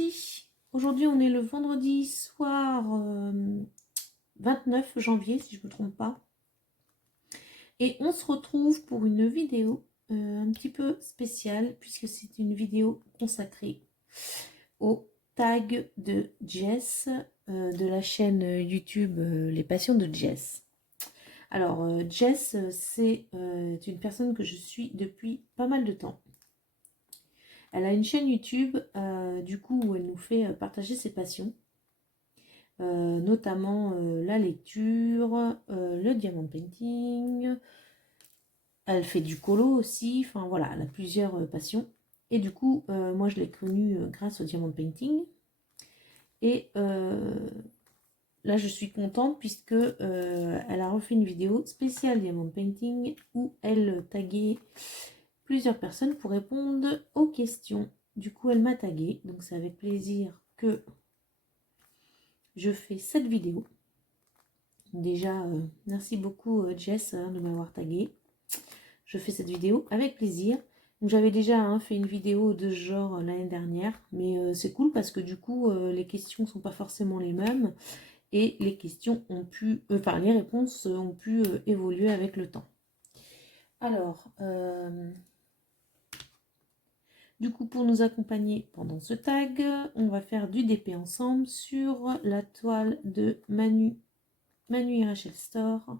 ici. Aujourd'hui, on est le vendredi soir 29 janvier, si je ne me trompe pas. Et on se retrouve pour une vidéo un petit peu spéciale, puisque c'est une vidéo consacrée au tag de Jess, de la chaîne YouTube Les Passions de Jess. Alors, Jess, c'est une personne que je suis depuis pas mal de temps. Elle a une chaîne YouTube, du coup, où elle nous fait partager ses passions, notamment la lecture, le diamond painting. Elle fait du colo aussi, enfin voilà, elle a plusieurs passions. Et du coup, moi je l'ai connue grâce au diamond painting. Et là, je suis contente puisque elle a refait une vidéo spéciale diamond painting où elle taguait plusieurs personnes pour répondre aux questions. Du coup, elle m'a tagué, donc c'est avec plaisir que je fais cette vidéo. Déjà, merci beaucoup Jess de m'avoir tagué. Je fais cette vidéo avec plaisir. Donc j'avais déjà fait une vidéo de ce genre l'année dernière, mais c'est cool parce que du coup, les questions ne sont pas forcément les mêmes et les questions ont pu, les réponses ont pu évoluer avec le temps. Alors, du coup, pour nous accompagner pendant ce tag, on va faire du DP ensemble sur la toile de Manu et Rachel Store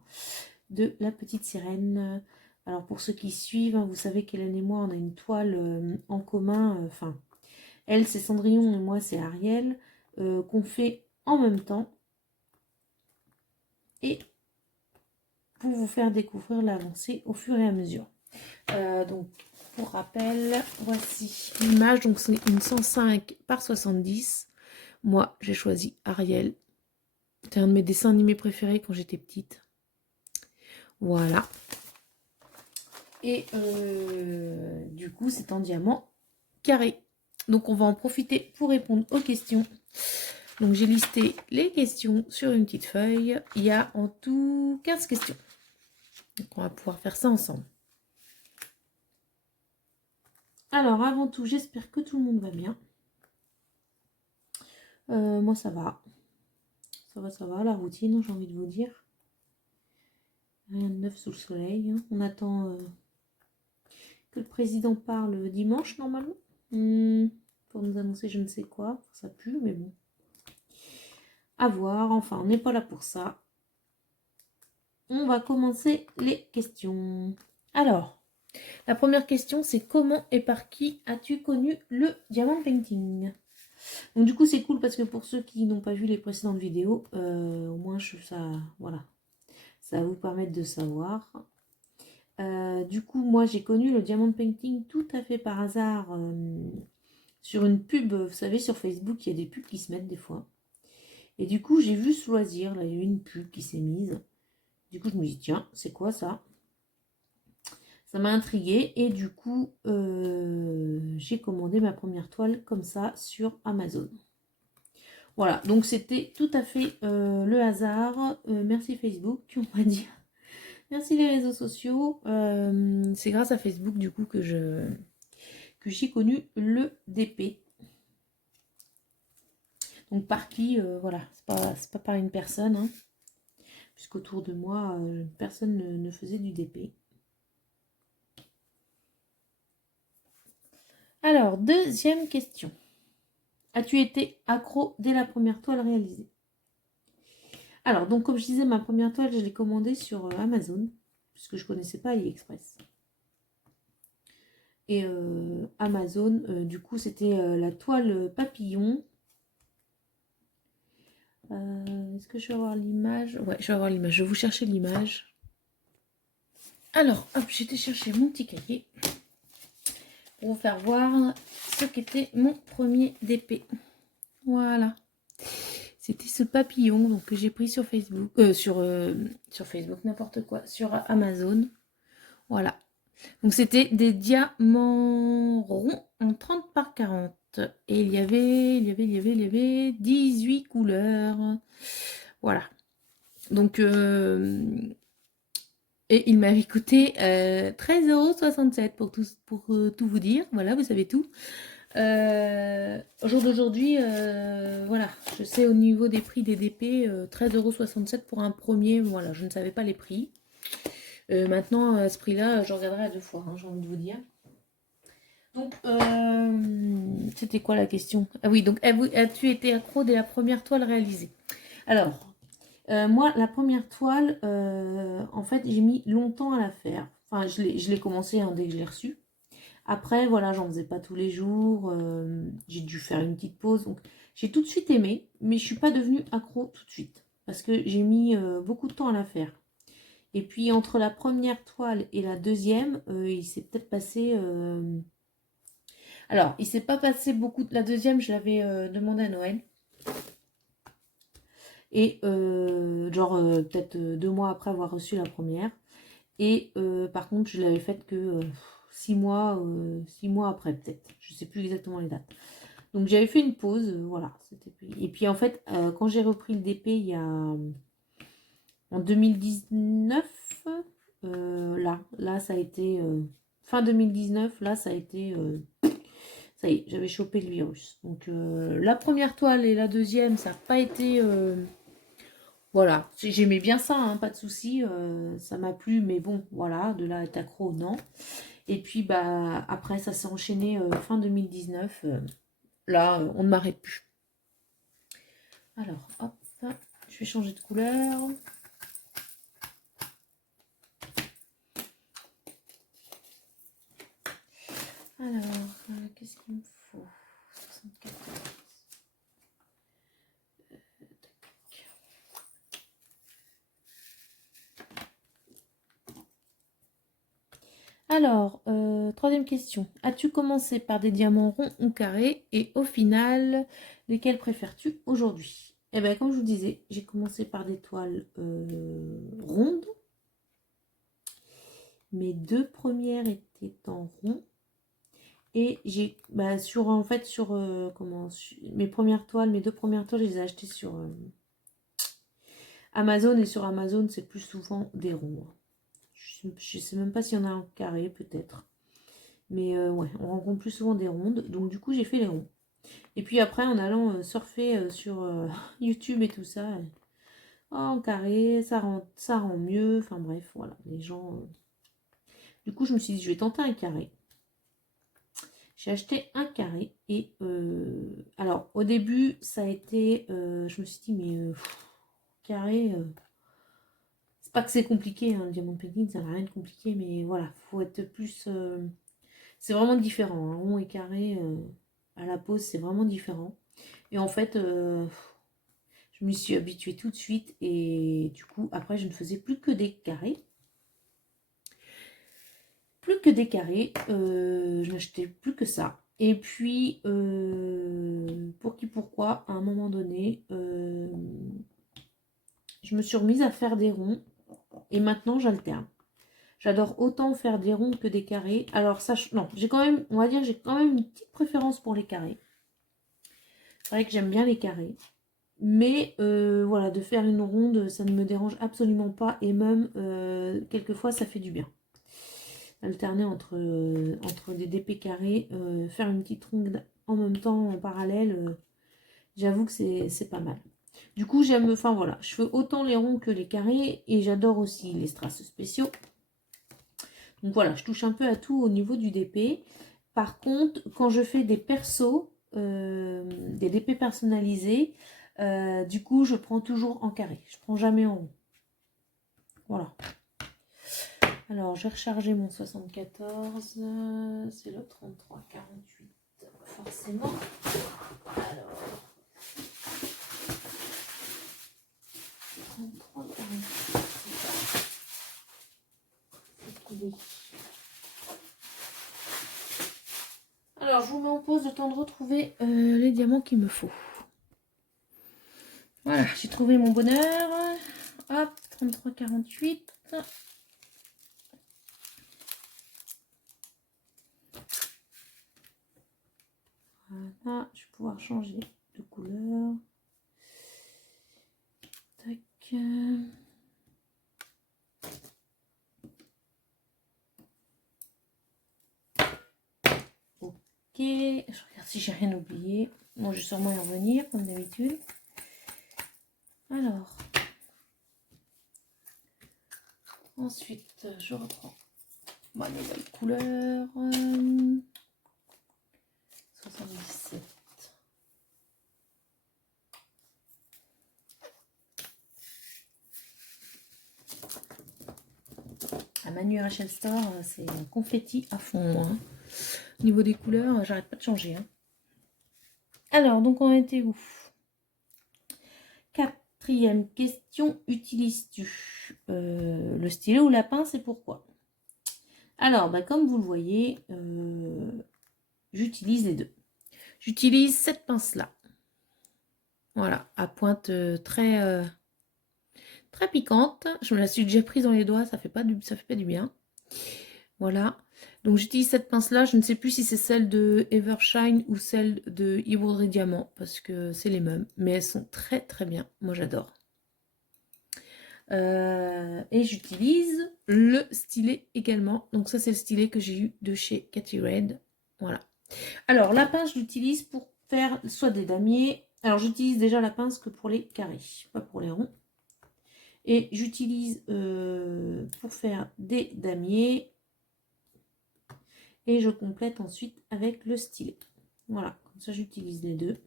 de La Petite Sirène. Alors, pour ceux qui suivent, vous savez qu'Hélène et moi, on a une toile en commun. Enfin, elle, c'est Cendrillon et moi, c'est Ariel, qu'on fait en même temps. Et pour vous faire découvrir l'avancée au fur et à mesure. Donc, pour rappel, voici l'image. Donc, c'est une 105 par 70. Moi, j'ai choisi Ariel. C'était un de mes dessins animés préférés quand j'étais petite. Voilà. Et du coup, c'est en diamant carré. Donc, on va en profiter pour répondre aux questions. Donc, j'ai listé les questions sur une petite feuille. Il y a en tout 15 questions. Donc, on va pouvoir faire ça ensemble. Alors, avant tout, j'espère que tout le monde va bien. Moi, ça va. Ça va, la routine, j'ai envie de vous dire. Rien de neuf sous le soleil. Hein. On attend que le président parle dimanche, normalement. Pour nous annoncer je ne sais quoi. Ça pue, mais bon. À voir. Enfin, on n'est pas là pour ça. On va commencer les questions. Alors, la première question, c'est comment et par qui as-tu connu le diamond painting? Donc du coup, c'est cool parce que pour ceux qui n'ont pas vu les précédentes vidéos, au moins voilà, ça va vous permettre de savoir. Du coup, moi, j'ai connu le diamond painting tout à fait par hasard sur une pub. Vous savez, sur Facebook, il y a des pubs qui se mettent des fois. Et du coup, j'ai vu ce loisir. Là, il y a eu une pub qui s'est mise. Du coup, je me dis, tiens, c'est quoi ça? Ça m'a intriguée. Et du coup, j'ai commandé ma première toile comme ça sur Amazon. Voilà, donc c'était tout à fait le hasard. Merci Facebook, on va dire. Merci les réseaux sociaux. C'est grâce à Facebook du coup que j'ai connu le DP. Donc par qui, voilà, c'est pas par une personne, hein, puisqu'autour de moi, personne ne faisait du DP. Alors, deuxième question. As-tu été accro dès la première toile réalisée? Alors, donc comme je disais, ma première toile, je l'ai commandée sur Amazon, puisque je ne connaissais pas AliExpress. Et Amazon, du coup, c'était la toile papillon. Est-ce que je vais avoir l'image? Ouais, je vais avoir l'image. Je vais vous chercher l'image. Alors, hop, j'ai été chercher mon petit cahier pour vous faire voir ce qu'était mon premier DP. Voilà. C'était ce papillon donc, que j'ai pris sur Facebook. Sur Facebook, n'importe quoi. Sur Amazon. Voilà. Donc c'était des diamants ronds en 30 par 40. Et il y avait 18 couleurs. Voilà. Donc, et il m'avait coûté 13,67 € pour tout vous dire. Voilà, vous savez tout. Au jour d'aujourd'hui, voilà, je sais au niveau des prix des DP, 13,67 € pour un premier, voilà, je ne savais pas les prix. Maintenant, à ce prix-là, je regarderai à 2 fois, hein, j'ai envie de vous dire. Donc, c'était quoi la question? Ah oui, donc, as-tu été accro dès la première toile réalisée? Alors, moi, la première toile, en fait, j'ai mis longtemps à la faire. Enfin, je l'ai commencé hein, dès que je l'ai reçue. Après, voilà, j'en faisais pas tous les jours. J'ai dû faire une petite pause. Donc, j'ai tout de suite aimé, mais je suis pas devenue accro tout de suite. Parce que j'ai mis beaucoup de temps à la faire. Et puis, entre la première toile et la deuxième, il s'est peut-être passé... Alors, il s'est pas passé beaucoup... La deuxième, je l'avais demandé à Noël. Et genre, peut-être 2 mois après avoir reçu la première. Et par contre, je l'avais faite que 6 mois après, peut-être. Je sais plus exactement les dates. Donc j'avais fait une pause, voilà. Et puis en fait, quand j'ai repris le DP il y a en 2019, là ça a été fin 2019, là ça a été ça y est, j'avais chopé le virus. Donc la première toile et la deuxième, ça n'a pas été voilà, j'aimais bien ça, hein, pas de souci, ça m'a plu, mais bon, voilà, de là à être accro, non. Et puis bah après ça s'est enchaîné fin 2019, là on ne m'arrête plus. Alors hop, je vais changer de couleur. Alors, qu'est-ce qu'il me faut? 74. Alors, troisième question. As-tu commencé par des diamants ronds ou carrés? Et au final, lesquels préfères-tu aujourd'hui? Eh bien, comme je vous disais, j'ai commencé par des toiles rondes. Mes 2 premières étaient en rond. Et j'ai, bah, sur mes premières toiles, mes 2 premières toiles, je les ai achetées sur Amazon. Et sur Amazon, c'est plus souvent des ronds. Je sais même pas s'il y en a un carré, peut-être. Mais ouais, on rencontre plus souvent des rondes. Donc du coup, j'ai fait les ronds. Et puis après, en allant surfer sur YouTube et tout ça, en carré, ça rend mieux. Enfin bref, voilà, les gens... Du coup, je me suis dit, je vais tenter un carré. J'ai acheté un carré et... alors, au début, ça a été... je me suis dit, mais carré... c'est pas que c'est compliqué, hein, le diamond painting, ça n'a rien de compliqué, mais voilà, faut être plus... c'est vraiment différent, hein, rond et carré, à la pose, c'est vraiment différent. Et en fait, je me suis habituée tout de suite et du coup, après, je ne faisais plus que des carrés. Plus que des carrés, je n'achetais plus que ça. Et puis, pour qui pourquoi, à un moment donné, je me suis remise à faire des ronds et maintenant j'alterne. J'adore autant faire des ronds que des carrés. Alors, ça, non, j'ai quand même, on va dire, j'ai quand même une petite préférence pour les carrés. C'est vrai que j'aime bien les carrés. Mais voilà, de faire une ronde, ça ne me dérange absolument pas. Et même, quelquefois, ça fait du bien. Alterner entre des DP carrés, faire une petite ronde en même temps, en parallèle, j'avoue que c'est pas mal. Du coup, enfin voilà, je fais autant les ronds que les carrés. Et j'adore aussi les strass spéciaux. Donc voilà, je touche un peu à tout au niveau du DP. Par contre, quand je fais des persos, des DP personnalisés, du coup, je prends toujours en carré. Je prends jamais en rond. Voilà. Alors, j'ai rechargé mon 74. C'est le 33,48. Forcément. Alors. 33,48. Alors, je vous mets en pause le temps de retrouver les diamants qu'il me faut. Voilà, j'ai trouvé mon bonheur. Hop, 33,48. Voilà, je vais pouvoir changer de couleur. Tac. Ok, je regarde si j'ai rien oublié. Bon, je vais sûrement y revenir, comme d'habitude. Alors, ensuite, je reprends ma nouvelle couleur. 77. À Manu Rachel Store, c'est confetti à fond. Hein. Au niveau des couleurs, j'arrête pas de changer. Hein. Alors, donc on était où? Quatrième question, utilises-tu le stylet ou la pince et pourquoi? Alors, bah, comme vous le voyez, j'utilise les deux. J'utilise cette pince-là. Voilà, à pointe très piquante. Je me la suis déjà prise dans les doigts, ça fait pas du bien. Voilà. Donc j'utilise cette pince-là. Je ne sais plus si c'est celle de Evershine ou celle de Ivory Diamant parce que c'est les mêmes. Mais elles sont très très bien. Moi j'adore. Et j'utilise le stylet également. Donc ça c'est le stylet que j'ai eu de chez Cathy Red. Voilà. Alors la pince j'utilise pour faire soit des damiers. Alors j'utilise déjà la pince que pour les carrés, pas pour les ronds. Et j'utilise pour faire des damiers. Et je complète ensuite avec le stylet. Voilà, comme ça j'utilise les deux.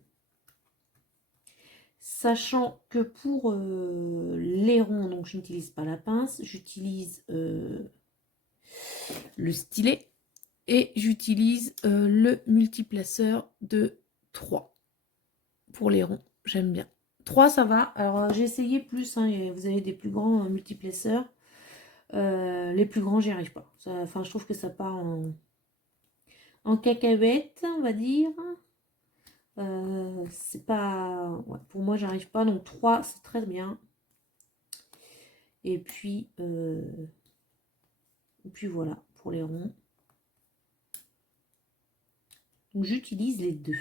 Sachant que pour les ronds, donc je n'utilise pas la pince, j'utilise le stylet et j'utilise le multiplaceur de 3 pour les ronds. J'aime bien. 3 ça va. Alors j'ai essayé plus, hein, vous avez des plus grands multiplaceurs. Les plus grands, j'y arrive pas. Enfin, je trouve que ça part en cacahuète, on va dire. C'est pas... Ouais, pour moi, j'arrive pas. Donc 3, c'est très bien. Et puis voilà, pour les ronds. Donc j'utilise les deux.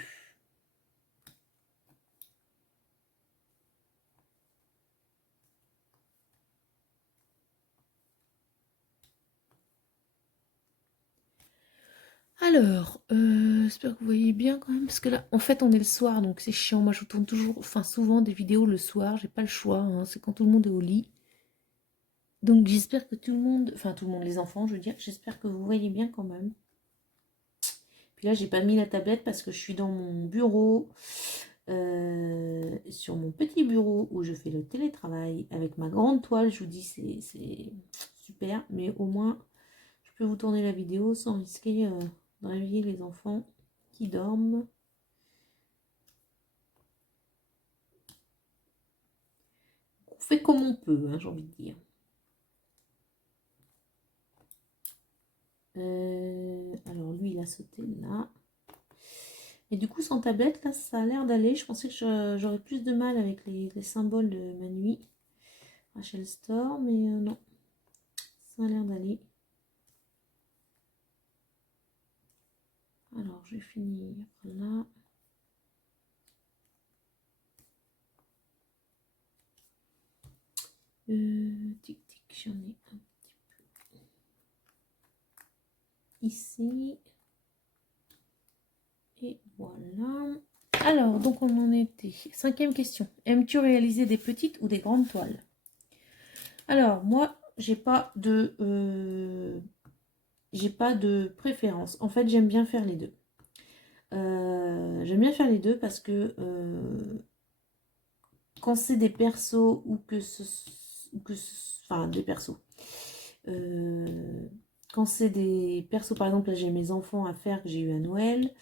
Alors, j'espère que vous voyez bien quand même, parce que là, en fait, on est le soir, donc c'est chiant. Moi, je tourne toujours, enfin souvent des vidéos le soir, j'ai pas le choix, hein, c'est quand tout le monde est au lit. Donc j'espère que tout le monde, enfin tout le monde, les enfants, je veux dire, j'espère que vous voyez bien quand même. Puis là, j'ai pas mis la tablette parce que je suis dans mon bureau, sur mon petit bureau où je fais le télétravail avec ma grande toile. Je vous dis, c'est super, mais au moins, je peux vous tourner la vidéo sans risquer de réveiller les enfants qui dorment. On fait comme on peut, hein, j'ai envie de dire. Alors lui, il a sauté là. Et du coup, sans tablette, là, ça a l'air d'aller. Je pensais que j'aurais plus de mal avec les symboles de Manui Rachel Store, mais non. Ça a l'air d'aller. Alors, je vais finir là. Tic tic, j'en ai un petit peu. Ici. Et voilà. Alors, donc on en était. 5e question. Aimes-tu réaliser des petites ou des grandes toiles? Alors, moi, j'ai pas de préférence. En fait, j'aime bien faire les deux. J'aime bien faire les deux parce que quand c'est des persos ou enfin des persos. Quand c'est des persos, par exemple, là j'ai mes enfants à faire que j'ai eu à Noël.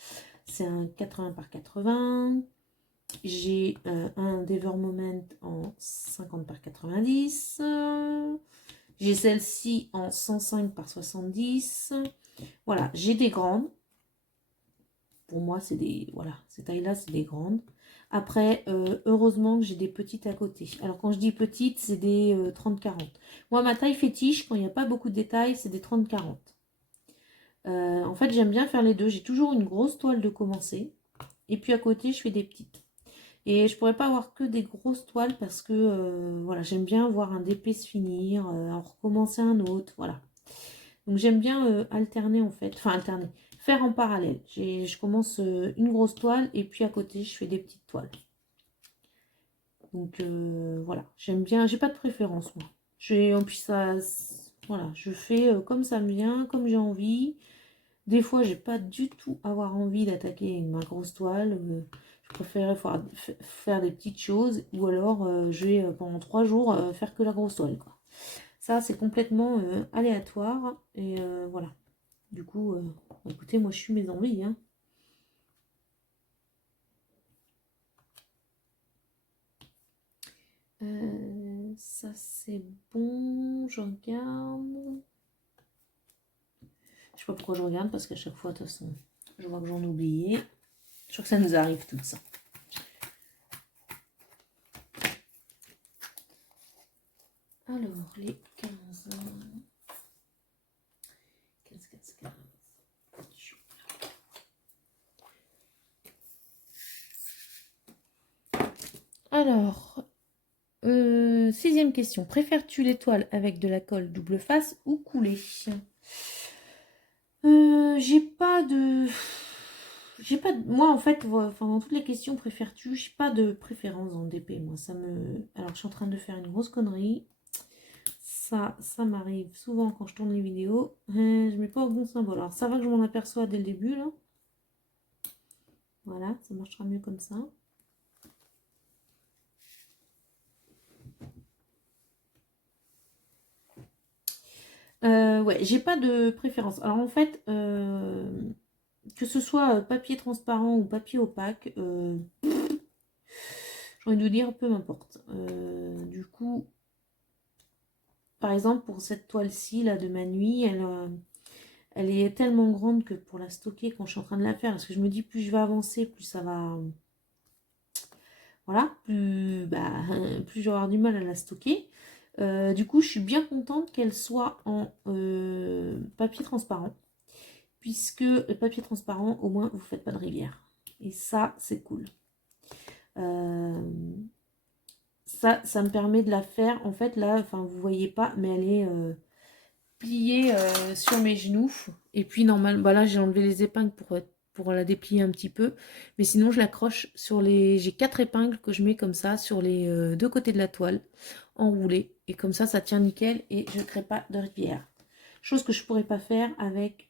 C'est un 80 par 80. J'ai un Dever Moment en 50 par 90. J'ai celle-ci en 105 par 70. Voilà, j'ai des grandes. Pour moi, c'est des... Voilà, ces tailles-là, c'est des grandes. Après, heureusement que j'ai des petites à côté. Alors, quand je dis petites, c'est des 30-40. Moi, ma taille fétiche, quand il n'y a pas beaucoup de détails, c'est des 30-40. En fait, j'aime bien faire les deux. J'ai toujours une grosse toile de commencer. Et puis, à côté, je fais des petites. Et je pourrais pas avoir que des grosses toiles parce que, voilà, j'aime bien voir un DP se finir, en recommencer un autre, voilà. Donc, j'aime bien alterner, en fait. Enfin, alterner. faire en parallèle. Je commence une grosse toile et puis à côté, je fais des petites toiles. Donc voilà, j'aime bien, j'ai pas de préférence moi. En plus ça, voilà, je fais comme ça me vient, comme j'ai envie. Des fois, j'ai pas du tout avoir envie d'attaquer ma grosse toile. Je préférais faire des petites choses ou alors je vais pendant 3 jours faire que la grosse toile, quoi. Ça, c'est complètement aléatoire et voilà. Du coup, écoutez, moi je suis mes envies, hein. Ça c'est bon, je regarde. Je sais pas pourquoi je regarde parce qu'à chaque fois, de toute façon, je vois que j'en ai oublié. Je crois que ça nous arrive tout ça. Alors, les 15. 15, 15, 15. Alors, 6e question. Préfères-tu l'étoile avec de la colle double face ou coulée? J'ai pas de... Moi, en fait, enfin, dans toutes les questions, préfères-tu? J'ai pas de préférence dans le DP, moi. Ça me... Alors, je suis en train de faire une grosse connerie. Ça m'arrive souvent quand je tourne les vidéos. Je mets pas au bon symbole. Alors, ça va que je m'en aperçois dès le début, là. Voilà, ça marchera mieux comme ça. Ouais, j'ai pas de préférence. Alors, en fait... que ce soit papier transparent ou papier opaque, j'ai envie de vous dire, peu m'importe. Du coup, par exemple, pour cette toile-ci, là, de ma nuit, elle est tellement grande que pour la stocker quand je suis en train de la faire, parce que je me dis, plus je vais avancer, plus ça va... Voilà, plus je vais avoir du mal à la stocker. Du coup, je suis bien contente qu'elle soit en papier transparent, puisque le papier transparent, au moins, vous ne faites pas de rivière. Et ça, c'est cool. Ça me permet de la faire. En fait, là, enfin, vous voyez pas, mais elle est pliée sur mes genoux. Et puis, normalement, bah là, j'ai enlevé les épingles pour la déplier un petit peu. Mais sinon, je l'accroche sur les... J'ai 4 épingles que je mets comme ça sur les 2 côtés de la toile, enroulées. Et comme ça tient nickel et je ne crée pas de rivière. Chose que je pourrais pas faire avec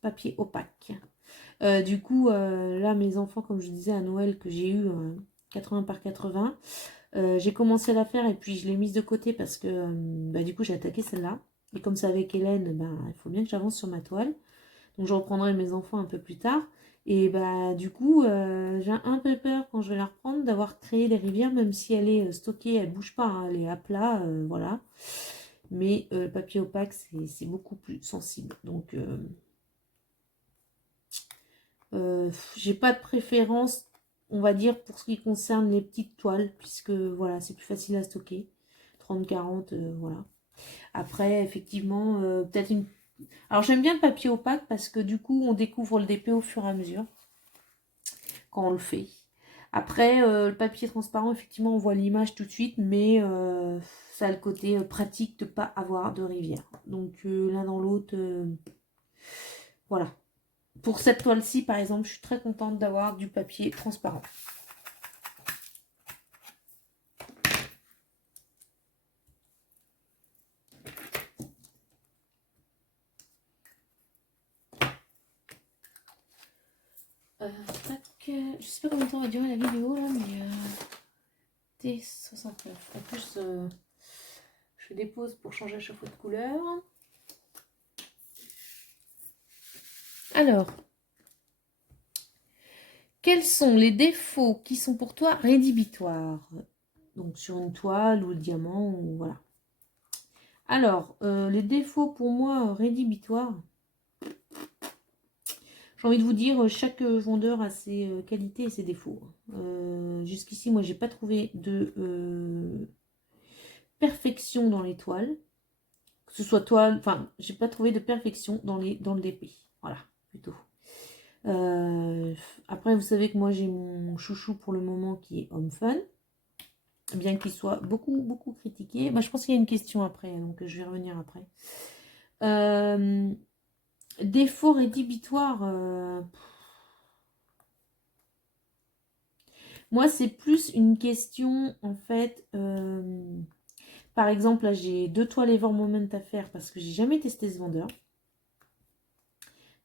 papier opaque. Du coup, là, mes enfants, comme je disais à Noël, que j'ai eu 80 par 80, j'ai commencé à la faire et puis je l'ai mise de côté parce que du coup, j'ai attaqué celle-là. Et comme c'est avec Hélène, il faut bien que j'avance sur ma toile. Donc, je reprendrai mes enfants un peu plus tard. Et du coup, j'ai un peu peur quand je vais la reprendre d'avoir créé des rivières, même si elle est stockée, elle bouge pas, hein, elle est à plat, voilà. Mais le papier opaque, c'est beaucoup plus sensible. Donc, j'ai pas de préférence, on va dire, pour ce qui concerne les petites toiles, puisque voilà, c'est plus facile à stocker. 30-40, voilà. Après, effectivement, peut-être une... Alors, j'aime bien le papier opaque parce que du coup, on découvre le DP au fur et à mesure quand on le fait. Après, le papier transparent, effectivement, on voit l'image tout de suite, mais ça a le côté pratique de ne pas avoir de rivière. Donc, l'un dans l'autre, voilà. Pour cette toile-ci, par exemple, je suis très contente d'avoir du papier transparent. Je sais pas combien de temps va durer la vidéo là, mais T69. En plus, je fais des pauses pour changer à chaque fois de couleur. Alors, quels sont les défauts qui sont pour toi rédhibitoires? Donc sur une toile ou le diamant, ou voilà. Alors, les défauts pour moi rédhibitoires, j'ai envie de vous dire, chaque vendeur a ses qualités et ses défauts. Jusqu'ici, moi, j'ai pas trouvé de perfection dans les toiles. Que ce soit toile, enfin, j'ai pas trouvé de perfection dans le DP. Voilà, plutôt. Après, vous savez que moi, j'ai mon chouchou pour le moment qui est Homme Fun. Bien qu'il soit beaucoup, beaucoup critiqué. Je pense qu'il y a une question après, donc je vais revenir après. Défaut rédhibitoire. Moi, c'est plus une question, en fait. Par exemple, là, j'ai 2 toiles Evermoment à faire parce que j'ai jamais testé ce vendeur.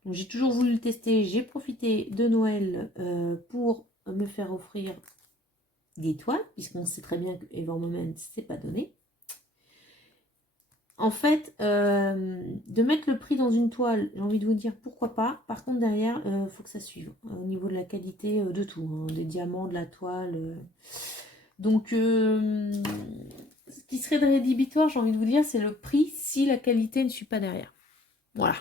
Donc, j'ai toujours voulu le tester. J'ai profité de Noël pour me faire offrir des toiles, puisqu'on sait très bien que Evermoment, c'est pas donné. En fait, de mettre le prix dans une toile, j'ai envie de vous dire pourquoi pas. Par contre, derrière, il faut que ça suive. Au niveau de la qualité de tout, hein, des diamants, de la toile. Donc, ce qui serait de rédhibitoire, j'ai envie de vous dire, c'est le prix si la qualité ne suit pas derrière. Voilà.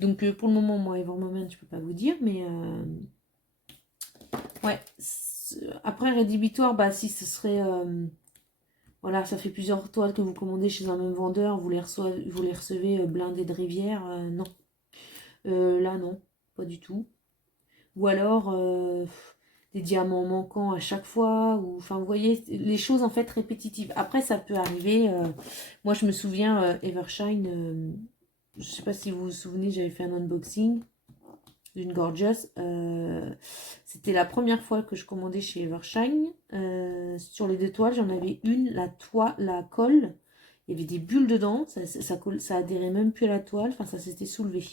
Donc, pour le moment, moi, Evermoment, je peux pas vous dire, mais ouais. Après, rédhibitoire, bah, si ce serait. Voilà, ça fait plusieurs toiles que vous commandez chez un même vendeur, vous les recevez blindées de rivière, non. Là, non, pas du tout. Ou alors, des diamants manquants à chaque fois, ou enfin, vous voyez, les choses en fait répétitives. Après, ça peut arriver. Moi, je me souviens, Evershine, je sais pas si vous vous souvenez, j'avais fait un unboxing d'une Gorgeous. C'était la première fois que je commandais chez Evershine. Sur les 2 toiles, j'en avais une, la colle. Il y avait des bulles dedans, ça adhérait même plus à la toile, enfin ça s'était soulevé.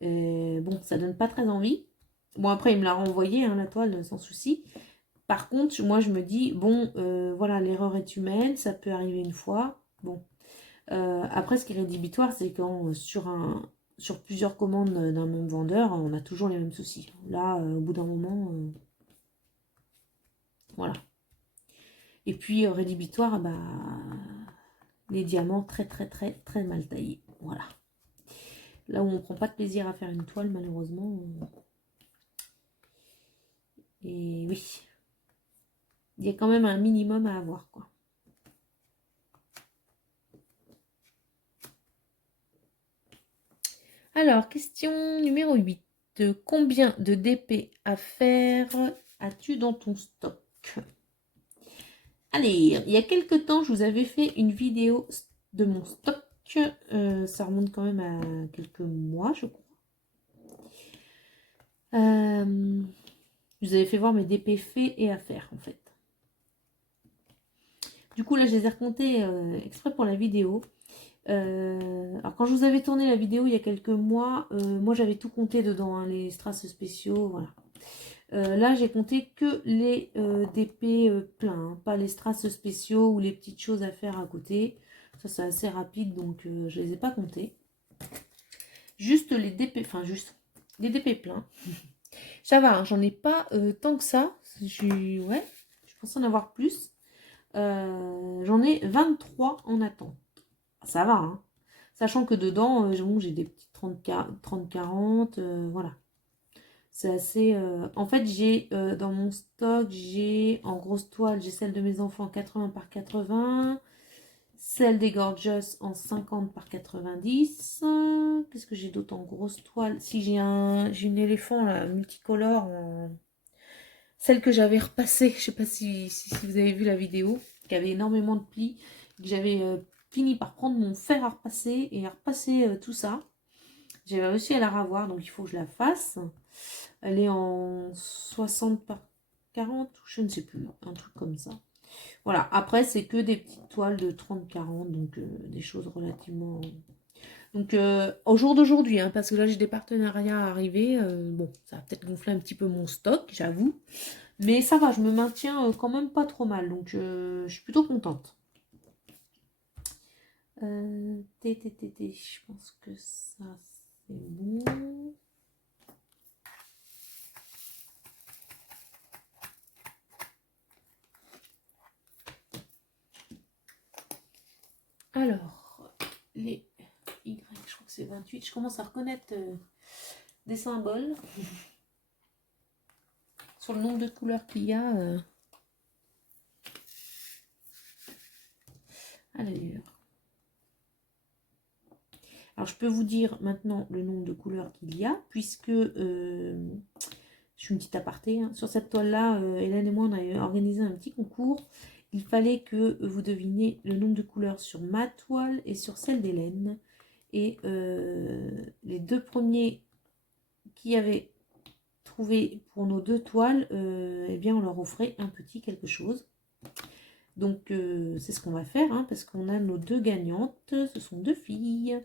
Bon, ça donne pas très envie. Bon, après, il me l'a renvoyé, hein, la toile, sans souci. Par contre, moi, je me dis, bon, voilà, l'erreur est humaine, ça peut arriver une fois. Bon. Après, ce qui est rédhibitoire, c'est quand sur plusieurs commandes d'un même vendeur, on a toujours les mêmes soucis. Là, au bout d'un moment, voilà. Et puis, rédhibitoire, bah, les diamants très, très, très, très mal taillés. Voilà. Là où on prend pas de plaisir à faire une toile, malheureusement. Et oui, il y a quand même un minimum à avoir, quoi. Alors, question numéro 8. Combien de DP à faire as-tu dans ton stock? Allez, il y a quelques temps, je vous avais fait une vidéo de mon stock. Ça remonte quand même à quelques mois, je crois. Je vous avais fait voir mes DP faits et à faire, en fait. Du coup, là, je les ai recomptés exprès pour la vidéo. Alors, quand je vous avais tourné la vidéo il y a quelques mois, moi, j'avais tout compté dedans, hein, les strass spéciaux, voilà. Là, j'ai compté que les DP pleins, hein, pas les strass spéciaux ou les petites choses à faire à côté. Ça, c'est assez rapide, donc je les ai pas comptés. Juste les DP, enfin juste les DP pleins. Ça va, hein, j'en ai pas tant que ça. Ouais, je pense en avoir plus. J'en ai 23 en attente. Ça va, hein. Sachant que dedans, j'ai des petites 30-40, voilà. C'est assez... En fait, j'ai dans mon stock, j'ai en grosse toile, j'ai celle de mes enfants 80 par 80, celle des Gorgeous en 50 par 90. Qu'est-ce que j'ai d'autre en grosse toile? Si j'ai une éléphant là, multicolore, celle que j'avais repassée, je sais pas si vous avez vu la vidéo, qui avait énormément de plis, que j'avais fini par prendre mon fer à repasser et à repasser tout ça. J'avais réussi à la ravoir, donc il faut que je la fasse. Elle est en 60 par 40, je ne sais plus, un truc comme ça. Voilà, après c'est que des petites toiles de 30-40, donc des choses relativement... Donc au jour d'aujourd'hui, hein, parce que là j'ai des partenariats à arriver, bon, ça va peut-être gonfler un petit peu mon stock, j'avoue. Mais ça va, je me maintiens quand même pas trop mal, donc je suis plutôt contente. Je pense que ça c'est bon. Alors, les Y, je crois que c'est 28. Je commence à reconnaître des symboles sur le nombre de couleurs qu'il y a. Alors, je peux vous dire maintenant le nombre de couleurs qu'il y a, puisque je suis une petite aparté. Hein. Sur cette toile-là, Hélène et moi, on a organisé un petit concours. Il fallait que vous deviniez le nombre de couleurs sur ma toile et sur celle d'Hélène. Et les deux premiers qui avaient trouvé pour nos 2 toiles, eh bien on leur offrait un petit quelque chose. Donc c'est ce qu'on va faire, hein, parce qu'on a nos 2 gagnantes, ce sont 2 filles.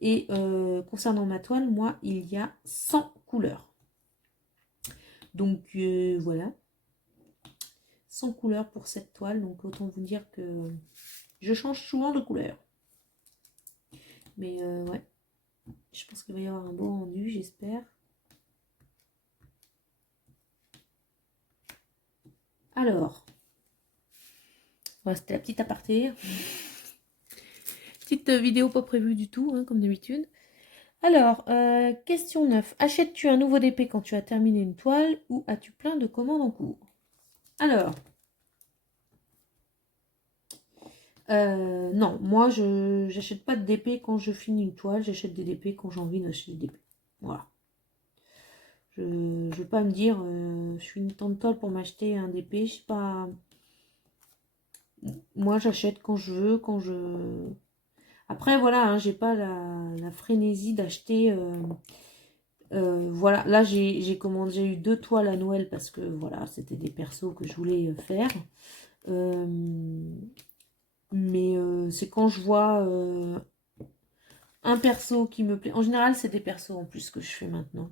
Et concernant ma toile, moi, il y a 100 couleurs. Donc voilà, 100 couleurs pour cette toile, donc autant vous dire que je change souvent de couleur. Mais ouais, je pense qu'il va y avoir un beau rendu, j'espère. Alors, voilà, c'était la petite aparté. Petite vidéo pas prévue du tout, hein, comme d'habitude. Alors, question 9. Achètes-tu un nouveau DP quand tu as terminé une toile ou as-tu plein de commandes en cours? Alors, non, moi je j'achète pas de DP quand je finis une toile, j'achète des DP quand j'ai envie d'acheter des DP. Voilà. Je ne veux pas me dire, je suis une tant de toile pour m'acheter un DP, je sais pas. Moi j'achète quand je veux, quand je. Après voilà, hein, j'ai pas la frénésie d'acheter. Voilà, là j'ai eu 2 toiles à Noël parce que voilà, c'était des persos que je voulais faire. Mais c'est quand je vois un perso qui me plaît. En général, c'est des persos en plus que je fais maintenant.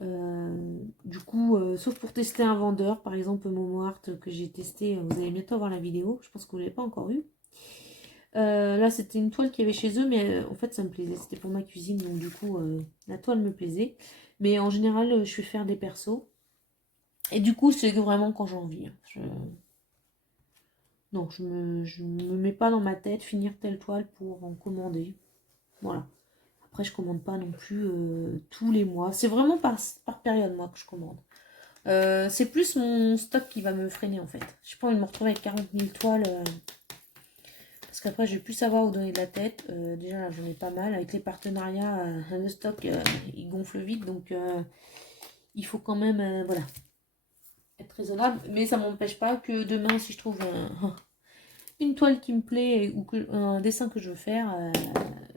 Du coup, sauf pour tester un vendeur, par exemple Momo Art que j'ai testé, vous allez bientôt voir la vidéo, je pense que vous ne l'avez pas encore vue. Là, c'était une toile qu'il y avait chez eux, mais en fait, ça me plaisait. C'était pour ma cuisine, donc du coup, la toile me plaisait. Mais en général, je vais faire des persos. Et du coup, c'est vraiment quand j'ai envie. Non, je me mets pas dans ma tête finir telle toile pour en commander. Voilà. Après, je commande pas non plus tous les mois. C'est vraiment par période, moi, que je commande. C'est plus mon stock qui va me freiner, en fait. Je n'ai pas envie de me retrouver avec 40 000 toiles. Parce qu'après, je vais plus savoir où donner de la tête. Déjà, là, j'en ai pas mal. Avec les partenariats, le stock, il gonfle vite. Donc, il faut quand même, voilà, être raisonnable. Mais ça m'empêche pas que demain, si je trouve une toile qui me plaît ou un dessin que je veux faire,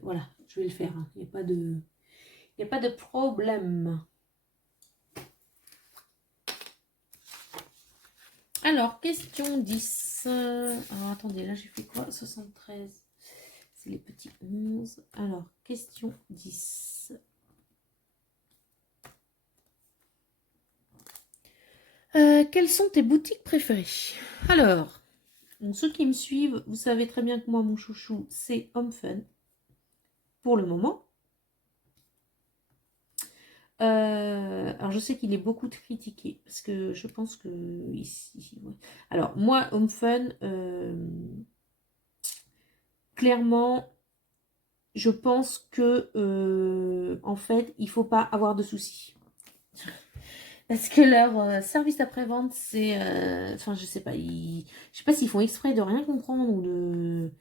voilà, je vais le faire. Il n'y a pas de problème. Alors, question 10. Alors, attendez, là, j'ai fait quoi? 73. C'est les petits 11. Alors, question 10. Quelles sont tes boutiques préférées? Alors, donc ceux qui me suivent, vous savez très bien que moi, mon chouchou, c'est Home Fun. Pour le moment. Alors, je sais qu'il est beaucoup critiqué. Parce que je pense que... Ici, ouais. Alors, moi, Home Fun, clairement, je pense que, en fait, il ne faut pas avoir de soucis. Parce que leur service après-vente, c'est... Enfin, je sais pas. Je sais pas s'ils font exprès de rien comprendre ou de...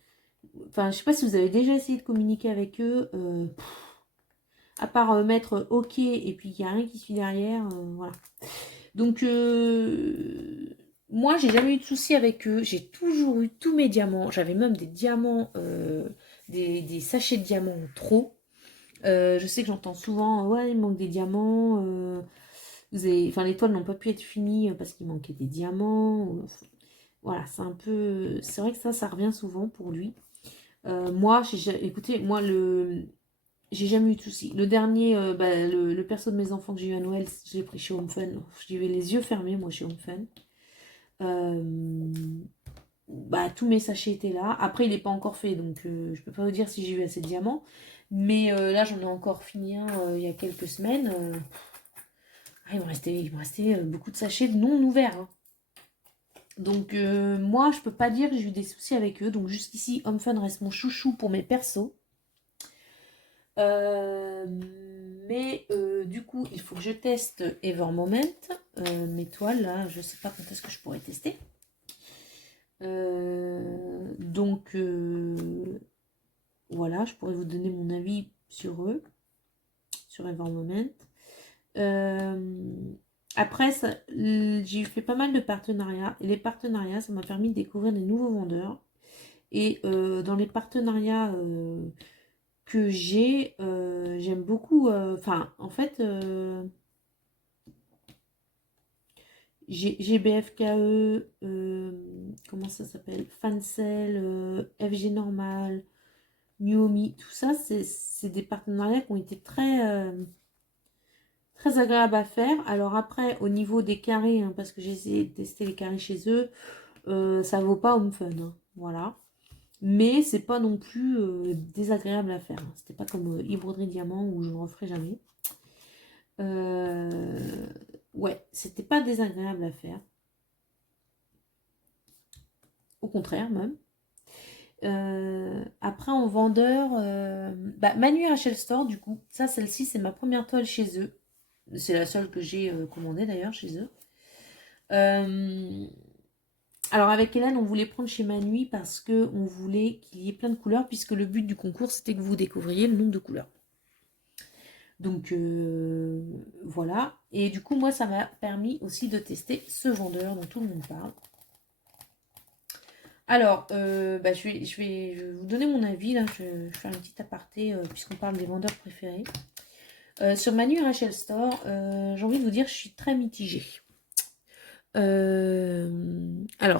Enfin, je sais pas si vous avez déjà essayé de communiquer avec eux. À part mettre OK et puis il n'y a rien qui suit derrière. Voilà. Donc, moi, j'ai jamais eu de soucis avec eux. J'ai toujours eu tous mes diamants. J'avais même des diamants, des sachets de diamants trop. Je sais que j'entends souvent, ouais, il manque des diamants. Enfin, les toiles n'ont pas pu être finies parce qu'il manquait des diamants. Voilà, c'est un peu... C'est vrai que ça revient souvent pour lui. Moi, écoutez, moi, j'ai jamais eu de soucis. Le dernier, le perso de mes enfants que j'ai eu à Noël, je l'ai pris chez Home Fun. J'y vais les yeux fermés, moi, chez Home Fun. Tous mes sachets étaient là. Après, il n'est pas encore fait, donc je peux pas vous dire si j'ai eu assez de diamants. Mais là, j'en ai encore fini un il y a quelques semaines. Il me restait beaucoup de sachets non ouverts. Hein. Donc, moi, je peux pas dire que j'ai eu des soucis avec eux. Donc, jusqu'ici, Home Fun reste mon chouchou pour mes persos. Mais du coup, il faut que je teste Evermoment. Mes toiles, là, je sais pas quand est-ce que je pourrais tester. Donc, voilà, je pourrais vous donner mon avis sur eux, sur Evermoment. Après, j'ai fait pas mal de partenariats. Et les partenariats, ça m'a permis de découvrir des nouveaux vendeurs. Et dans les partenariats que j'ai, j'aime beaucoup, enfin, en fait, j'ai BFKE, comment ça s'appelle? Fancel, FG Normal, Nuomi, tout ça, c'est des partenariats qui ont été très agréables à faire. Alors après, au niveau des carrés, hein, parce que j'ai essayé de tester les carrés chez eux, ça vaut pas Home Fun, hein, voilà. Mais c'est pas non plus désagréable à faire, hein. C'était pas comme Broderie Diamant où je ne referai jamais. Ouais, c'était pas désagréable à faire. Au contraire même. Après en vendeur, Manu Rachel Store du coup, ça celle-ci c'est ma première toile chez eux. C'est la seule que j'ai commandée d'ailleurs chez eux. Alors avec Hélène on voulait prendre chez Manu parce que on voulait qu'il y ait plein de couleurs puisque le but du concours c'était que vous découvriez le nombre de couleurs. Donc voilà. Et du coup moi ça m'a permis aussi de tester ce vendeur dont tout le monde parle. Alors, je vais vous donner mon avis, là, je vais faire une petite aparté, puisqu'on parle des vendeurs préférés. Sur Manu Rachel Store, j'ai envie de vous dire, je suis très mitigée. Alors,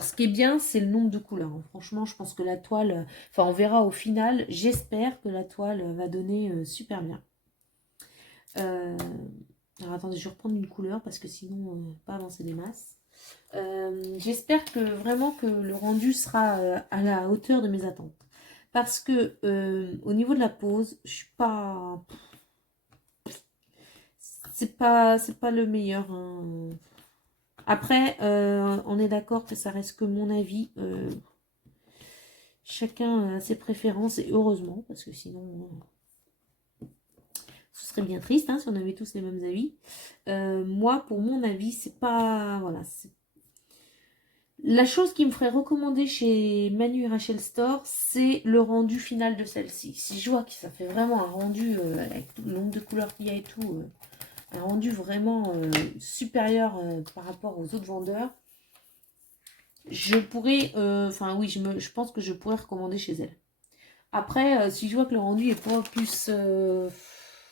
ce qui est bien, c'est le nombre de couleurs, hein. Franchement, je pense que la toile, enfin, on verra au final, j'espère que la toile va donner super bien. Alors, attendez, je vais reprendre une couleur, parce que sinon, pas avancer des masses. J'espère que vraiment que le rendu sera à la hauteur de mes attentes. Parce que au niveau de la pose, je suis pas. C'est pas le meilleur, hein. Après, on est d'accord que ça reste que mon avis. Chacun a ses préférences et heureusement, parce que sinon ce serait bien triste hein, si on avait tous les mêmes avis. Moi, pour mon avis, c'est pas. Voilà, la chose qui me ferait recommander chez Manu et Rachel Store, c'est le rendu final de celle-ci. Si je vois que ça fait vraiment un rendu, avec tout le nombre de couleurs qu'il y a et tout, un rendu vraiment supérieur par rapport aux autres vendeurs, je pourrais, enfin oui, je pense que je pourrais recommander chez elle. Après, si je vois que le rendu est pas plus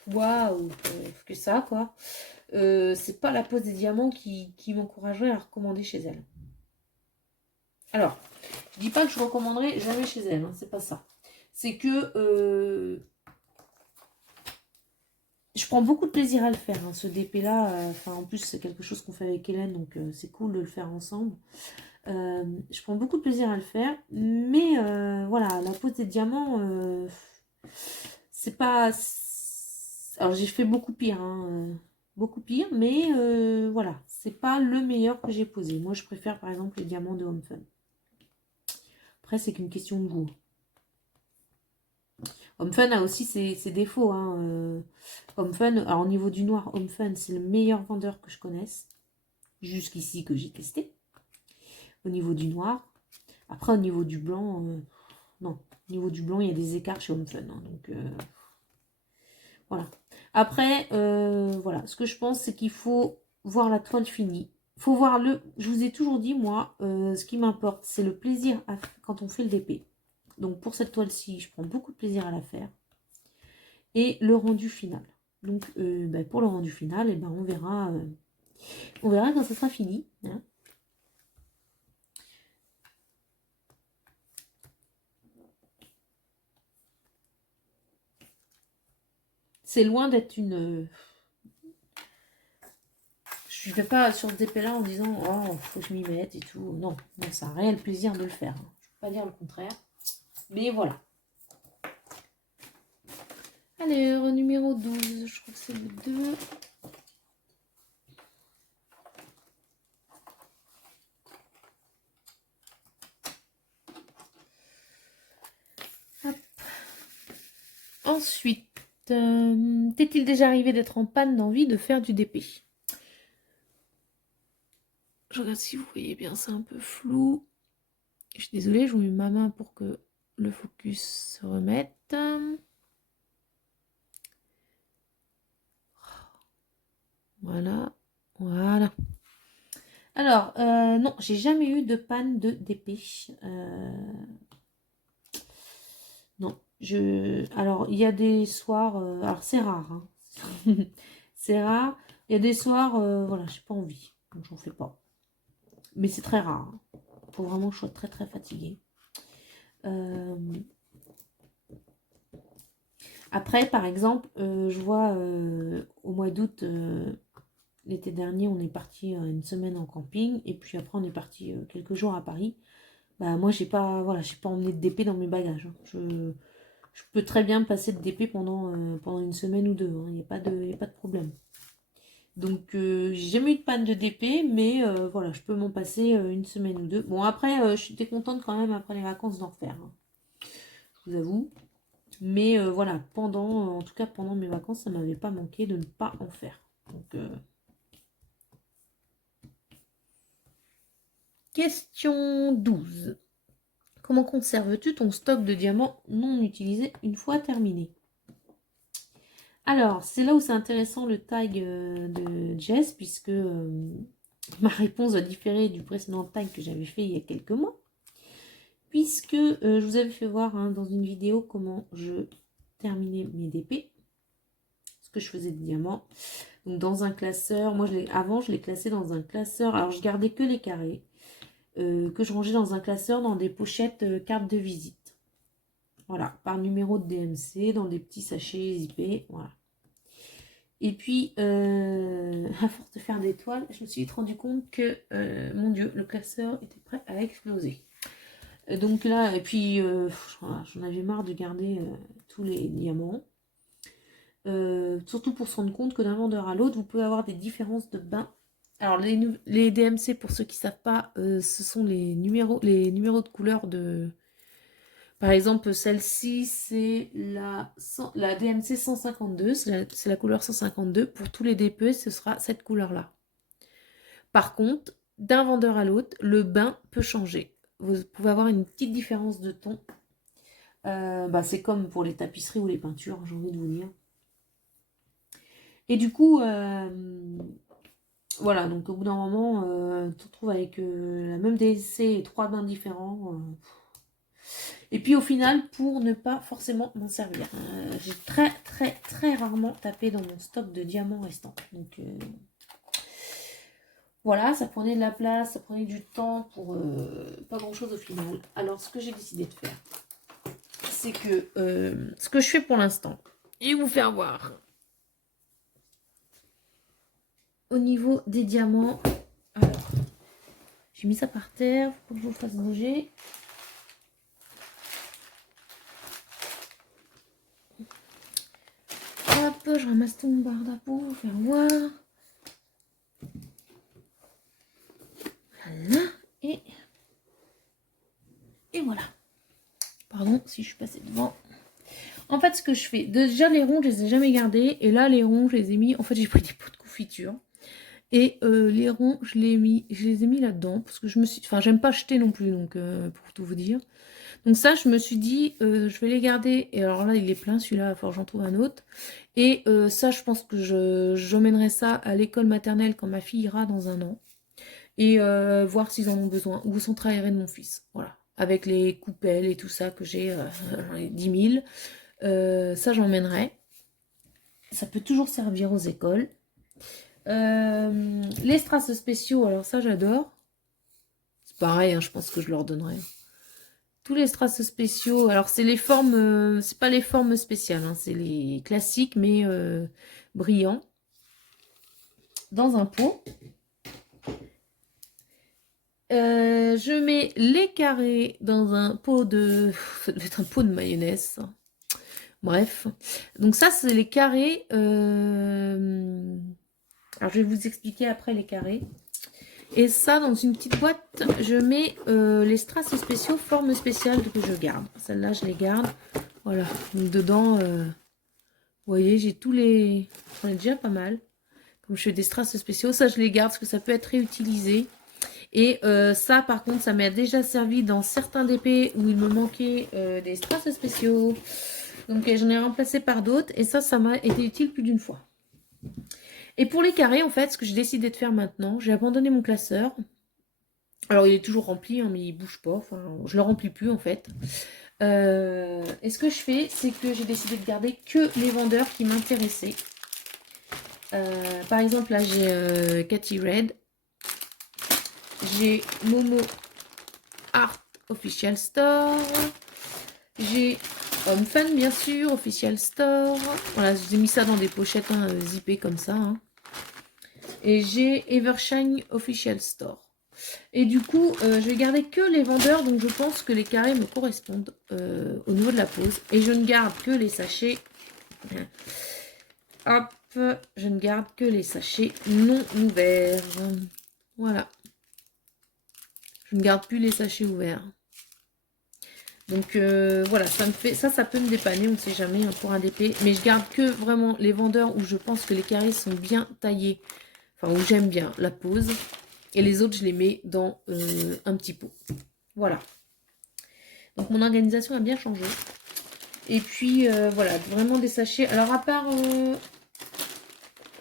waouh que ça, quoi, c'est pas la pose des diamants qui m'encouragerait à recommander chez elle. Alors, je dis pas que je recommanderais jamais chez elle, hein, c'est pas ça. C'est que je prends beaucoup de plaisir à le faire, hein, ce DP là. Enfin, en plus, c'est quelque chose qu'on fait avec Hélène, donc c'est cool de le faire ensemble. Je prends beaucoup de plaisir à le faire, mais voilà, la pose des diamants, c'est pas. Alors, j'ai fait beaucoup pire, hein, beaucoup pire, mais voilà, c'est pas le meilleur que j'ai posé. Moi, je préfère par exemple les diamants de Home Fun. Après, c'est qu'une question de goût. Home Fun a aussi ses défauts, hein. Home Fun, alors au niveau du noir, Home Fun, c'est le meilleur vendeur que je connaisse, jusqu'ici que j'ai testé. Au niveau du noir. Après, au niveau du blanc, non. Au niveau du blanc, il y a des écarts chez Home Fun, hein, donc voilà. Après, voilà, ce que je pense, c'est qu'il faut voir la toile finie. Faut voir le. Je vous ai toujours dit, moi, ce qui m'importe, c'est le plaisir quand on fait le DP. Donc pour cette toile-ci, je prends beaucoup de plaisir à la faire. Et le rendu final. Donc pour le rendu final, on verra quand ça sera fini, hein. C'est loin d'être une. Je ne vais pas sur ce DP là en disant oh faut que je m'y mette et tout. Non, c'est un réel plaisir de le faire, hein. Je ne peux pas dire le contraire. Mais voilà. Alors, numéro 12, je crois que c'est le 2. Hop. Ensuite, t'est-il déjà arrivé d'être en panne d'envie de faire du DP? Je regarde si vous voyez bien, c'est un peu flou. Je suis désolée, je vous mets ma main pour que le focus se remette. Voilà, voilà. Alors, non, j'ai jamais eu de panne de DP. Non, Alors, il y a des soirs... alors, c'est rare. Hein. C'est rare. Il y a des soirs, voilà, j'ai pas envie. Donc, j'en fais pas. Mais c'est très rare. Hein. Faut vraiment que je sois très, très fatiguée. Après, par exemple, je vois au mois d'août, l'été dernier, on est parti une semaine en camping. Et puis après, on est parti quelques jours à Paris. Bah, moi, j'ai pas emmené de DP dans mes bagages. Hein. Je peux très bien me passer de DP pendant une semaine ou deux. Il n'y a pas de problème. Donc, j'ai jamais eu de panne de DP, mais voilà, je peux m'en passer une semaine ou deux. Bon, après, j'étais contente quand même, après les vacances, d'en refaire. Hein. Je vous avoue. Mais voilà, en tout cas, pendant mes vacances, ça m'avait pas manqué de ne pas en faire. Donc, question 12. Comment conserves-tu ton stock de diamants non utilisés une fois terminé? Alors, c'est là où c'est intéressant le tag de Jess, puisque ma réponse va différer du précédent tag que j'avais fait il y a quelques mois. Puisque je vous avais fait voir hein, dans une vidéo comment je terminais mes DP. Ce que je faisais de diamants. Donc dans un classeur, moi avant je les classais dans un classeur. Alors je gardais que les carrés. Que je rangeais dans un classeur dans des pochettes cartes de visite. Voilà, par numéro de DMC, dans des petits sachets zippés. Voilà. Et puis, à force de faire des toiles, je me suis vite rendu compte que, mon Dieu, le classeur était prêt à exploser. Donc là, et puis, j'en avais marre de garder tous les diamants. Surtout pour se rendre compte que d'un vendeur à l'autre, vous pouvez avoir des différences de bain. Alors, les DMC, pour ceux qui ne savent pas, ce sont les numéros de couleur de... Par exemple, celle-ci, c'est la DMC 152, c'est la couleur 152. Pour tous les DP, ce sera cette couleur-là. Par contre, d'un vendeur à l'autre, le bain peut changer. Vous pouvez avoir une petite différence de ton. C'est comme pour les tapisseries ou les peintures, j'ai envie de vous dire. Et du coup, voilà, donc au bout d'un moment, tu te retrouves avec la même DSC et 3 bains différents. Et puis au final, pour ne pas forcément m'en servir. J'ai très très très rarement tapé dans mon stock de diamants restants. Donc voilà, ça prenait de la place, ça prenait du temps pour pas grand chose au final. Alors ce que j'ai décidé de faire, c'est que ce que je fais pour l'instant, je vais vous faire voir. Au niveau des diamants, alors, j'ai mis ça par terre, faut que je vous fasse bouger. Hop, je ramasse tout mon barde à peau, faire voir. Voilà, et voilà. Pardon si je suis passée devant. En fait, ce que je fais, déjà les ronds, je les ai jamais gardés. Et là, les ronds, je les ai mis. En fait, j'ai pris des pots de confiture. Et les ronds, je les ai mis là-dedans. Parce que je me suis. Enfin, j'aime pas jeter non plus, donc pour tout vous dire. Donc, ça, je me suis dit, je vais les garder. Et alors là, il est plein, celui-là, il va falloir que j'en trouve un autre. Et ça, je pense que j'emmènerai ça à l'école maternelle quand ma fille ira dans 1 an. Et voir s'ils en ont besoin. Ou au centre aéré de mon fils. Voilà. Avec les coupelles et tout ça que j'ai, les 10 000. Ça, j'emmènerai. Ça peut toujours servir aux écoles. Les strass spéciaux, alors ça, j'adore. C'est pareil, hein, je pense que je leur donnerai. Tous les strass spéciaux, alors c'est les formes, c'est pas les formes spéciales, hein, c'est les classiques, mais brillants. Dans un pot. Je mets les carrés dans un pot de... Ça doit être un pot de mayonnaise. Bref. Donc ça, c'est les carrés. Alors, je vais vous expliquer après les carrés. Et ça, dans une petite boîte, je mets les strass spéciaux, formes spéciales que je garde. Celles-là, je les garde. Voilà. Donc, dedans, vous voyez, j'ai tous les... J'en ai déjà pas mal. Comme je fais des strass spéciaux, ça, je les garde parce que ça peut être réutilisé. Et ça, par contre, ça m'a déjà servi dans certains DP où il me manquait des strass spéciaux. Donc, j'en ai remplacé par d'autres. Et ça m'a été utile plus d'une fois. Et pour les carrés, en fait, ce que j'ai décidé de faire maintenant, j'ai abandonné mon classeur. Alors, il est toujours rempli, hein, mais il bouge pas. Enfin, je le remplis plus, en fait. Et ce que je fais, c'est que j'ai décidé de garder que les vendeurs qui m'intéressaient. Par exemple, là, j'ai Cathy Red. J'ai Momo Art Official Store. J'ai Homme Fan, bien sûr, Official Store. Voilà, j'ai mis ça dans des pochettes hein, zippées comme ça. Hein. Et j'ai Evershine Official Store. Et du coup, je vais garder que les vendeurs, donc je pense que les carrés me correspondent au niveau de la pose. Et je ne garde que les sachets. Hop, je ne garde que les sachets non ouverts. Voilà. Je ne garde plus les sachets ouverts. Donc voilà, ça peut me dépanner, on ne sait jamais hein, pour un DP. Mais je garde que vraiment les vendeurs où je pense que les carrés sont bien taillés. Enfin, où j'aime bien la pose. Et les autres, je les mets dans un petit pot. Voilà. Donc mon organisation a bien changé. Et puis voilà, vraiment des sachets. Alors à part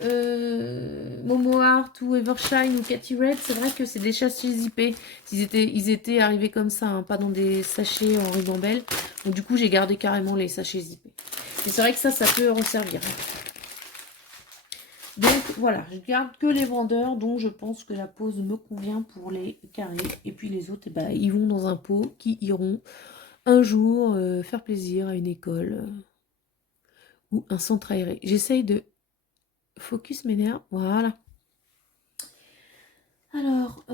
Momo Art ou Evershine ou Cathy Red, c'est vrai que c'est des sachets zippés. Ils étaient arrivés comme ça, hein, pas dans des sachets en ribambelle. Donc du coup, j'ai gardé carrément les sachets zippés. Et c'est vrai que ça peut resservir. Donc voilà, je garde que les vendeurs dont je pense que la pose me convient pour les carrés. Et puis les autres, eh ben, ils vont dans un pot qui iront un jour faire plaisir à une école ou un centre aéré. J'essaye de focus m'énerve. Voilà. Alors,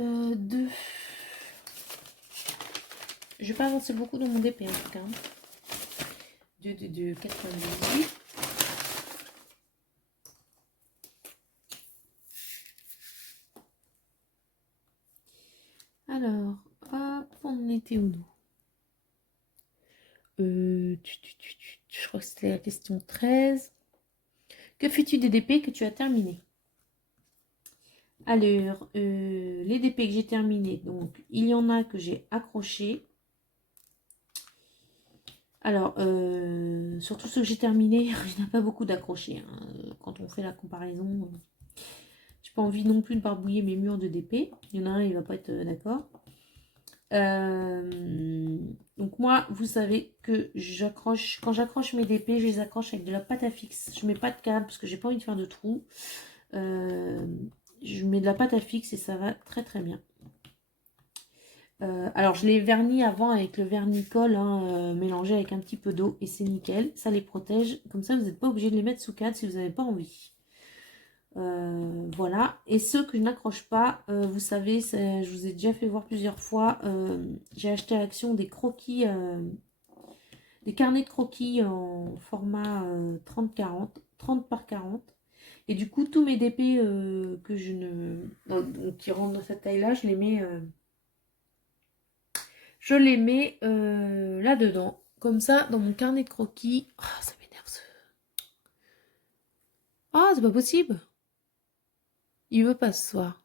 je vais pas avancer beaucoup dans mon DP en tout cas. 98. Alors, hop, on était où nous je crois que c'était la question 13. Que fais-tu des DP que tu as terminés? Alors, les DP que j'ai terminés, donc il y en a que j'ai accrochés. Alors, surtout ceux que j'ai terminés, il n'y en a pas beaucoup d'accrochés. Hein. Quand on fait la comparaison, j'ai pas envie non plus de barbouiller mes murs de DP. Il y en a un, il va pas être d'accord. Donc moi, vous savez que quand j'accroche mes DP, je les accroche avec de la pâte à fixe. Je mets pas de câble parce que j'ai pas envie de faire de trous. Je mets de la pâte à fixe et ça va très très bien. Alors je les vernis avant avec le vernicole hein, mélangé avec un petit peu d'eau et c'est nickel. Ça les protège. Comme ça, vous n'êtes pas obligé de les mettre sous cadre si vous n'avez pas envie. Voilà, et ceux que je n'accroche pas, vous savez, je vous ai déjà fait voir plusieurs fois, j'ai acheté à Action des croquis, des carnets de croquis en format 30-40, 30 par 40, et du coup tous mes DP que je ne, qui rentrent dans cette taille là, je les mets là-dedans, comme ça, dans mon carnet de croquis. Oh, ça m'énerve Ah, c'est pas possible, il veut pas ce soir.